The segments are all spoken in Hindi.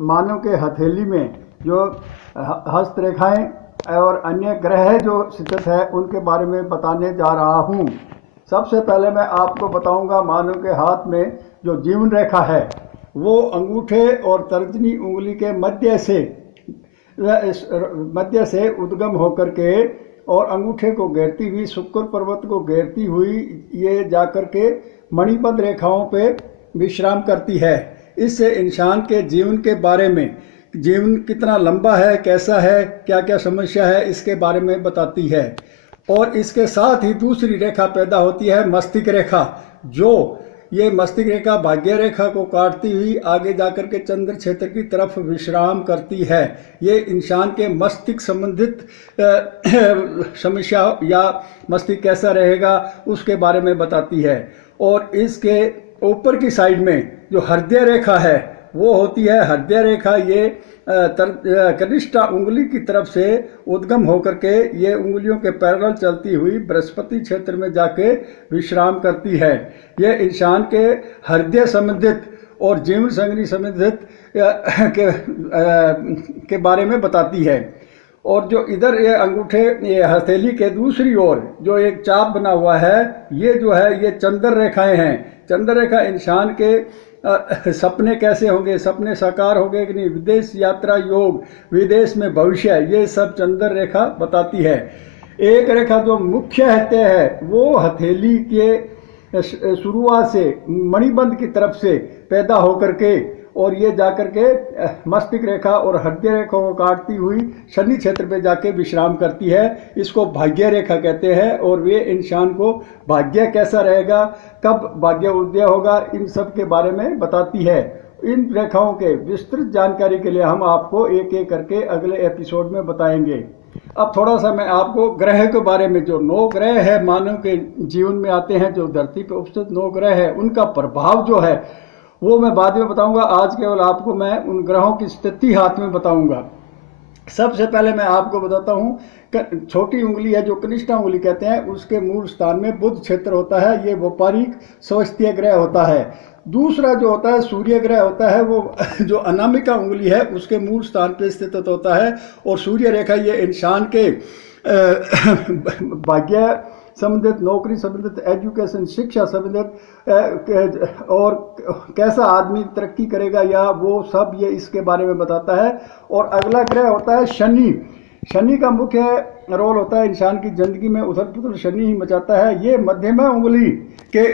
मानव के हथेली में जो हस्तरेखाएं और अन्य ग्रह जो स्थित है उनके बारे में बताने जा रहा हूँ। सबसे पहले मैं आपको बताऊंगा मानव के हाथ में जो जीवन रेखा है वो अंगूठे और तर्जनी उंगली के मध्य से उद्गम होकर के और अंगूठे को घेरती हुई शुक्र पर्वत को घेरती हुई ये जाकर के मणिबद्ध रेखाओं पे विश्राम करती है। इससे इंसान के जीवन के बारे में, जीवन कितना लंबा है, कैसा है, क्या क्या समस्या है, इसके बारे में बताती है। और इसके साथ ही दूसरी रेखा पैदा होती है मस्तिष्क रेखा, जो ये मस्तिष्क रेखा भाग्य रेखा को काटती हुई आगे जाकर के चंद्र क्षेत्र की तरफ विश्राम करती है। ये इंसान के मस्तिष्क संबंधित समस्या या मस्तिष्क कैसा रहेगा उसके बारे में बताती है। और इसके ऊपर की साइड में जो हृदय रेखा है वो होती है हृदय रेखा, ये कनिष्ठा उंगली की तरफ से उद्गम होकर के ये उंगलियों के पैरेलल चलती हुई बृहस्पति क्षेत्र में जाके विश्राम करती है। ये इंसान के हृदय संबंधित और जीवन संगनी संबंधित के बारे में बताती है। और जो इधर ये अंगूठे, ये हथेली के दूसरी ओर जो एक चाप बना हुआ है, ये जो है ये चंद्र रेखाएं हैं। चंद्र रेखा इंसान के सपने कैसे होंगे, सपने साकार होंगे कि नहीं, विदेश यात्रा योग, विदेश में भविष्य, ये सब चंद्र रेखा बताती है। एक रेखा जो मुख्य है वो हथेली के शुरुआत से मणिबंध की तरफ से पैदा होकर के और ये जाकर के मस्तिष्क रेखा और हृदय रेखा को काटती हुई शनि क्षेत्र पे जाके विश्राम करती है। इसको भाग्य रेखा कहते हैं। और वे इंसान को भाग्य कैसा रहेगा, कब भाग्य उदय होगा, इन सब के बारे में बताती है। इन रेखाओं के विस्तृत जानकारी के लिए हम आपको एक एक करके अगले एपिसोड में बताएंगे। अब थोड़ा सा मैं आपको ग्रह के बारे में, जो 9 ग्रह है मानव के जीवन में आते हैं, जो धरती पर उपस्थित 9 ग्रह है, उनका प्रभाव जो है वो मैं बाद में बताऊंगा। आज केवल आपको मैं उन ग्रहों की स्थिति हाथ में बताऊंगा। सबसे पहले मैं आपको बताता हूँ, छोटी उंगली है जो कनिष्ठा उंगली कहते हैं, उसके मूल स्थान में बुध क्षेत्र होता है। ये व्यापारिक स्वास्थ्य ग्रह होता है। दूसरा जो होता है सूर्य ग्रह होता है, वो जो अनामिका उंगली है उसके मूल स्थान पर स्थित होता है। और सूर्य रेखा ये इंसान के भाग्य संबंधित, नौकरी संबंधित, एजुकेशन, शिक्षा संबंधित और कैसा आदमी तरक्की करेगा या वो सब ये इसके बारे में बताता है। और अगला ग्रह होता है शनि। शनि का मुख्य रोल होता है इंसान की जिंदगी में उथल पुथल शनि ही मचाता है। ये मध्यमा उंगली के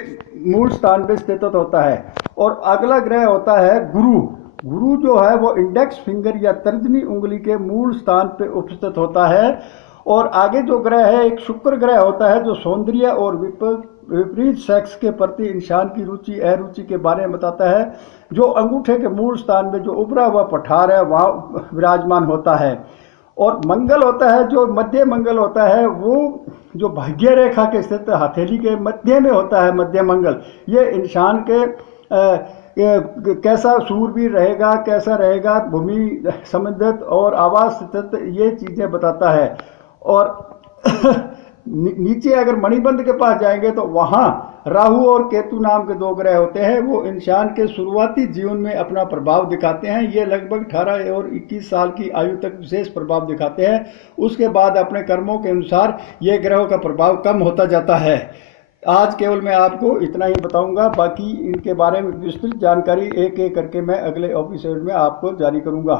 मूल स्थान पर स्थित होता है। और अगला ग्रह होता है गुरु। गुरु जो है वो इंडेक्स फिंगर या तर्जनी उंगली के मूल स्थान पर उपस्थित होता है। और आगे जो ग्रह है एक शुक्र ग्रह होता है, जो सौंदर्य और विपरीत सेक्स के प्रति इंसान की रुचि अरुचि के बारे में बताता है। जो अंगूठे के मूल स्थान में जो उभरा हुआ पठार है वहाँ विराजमान होता है। और मंगल होता है, जो मध्य मंगल होता है, वो जो भाग्य रेखा के स्थित हथेली के मध्य में होता है, मध्य मंगल। ये इंसान के कैसा सूरवीर रहेगा, कैसा रहेगा, भूमि संबंधित और आवास स्थित, ये चीज़ें बताता है। और नीचे अगर मणिबंध के पास जाएंगे तो वहाँ राहु और केतु नाम के 2 ग्रह होते हैं। वो इंसान के शुरुआती जीवन में अपना प्रभाव दिखाते हैं। ये लगभग 18 और 21 साल की आयु तक विशेष प्रभाव दिखाते हैं। उसके बाद अपने कर्मों के अनुसार ये ग्रहों का प्रभाव कम होता जाता है। आज केवल मैं आपको इतना ही बताऊंगा, बाकी इनके बारे में विस्तृत जानकारी एक एक करके मैं अगले एपिसोड में आपको जारी करूंगा।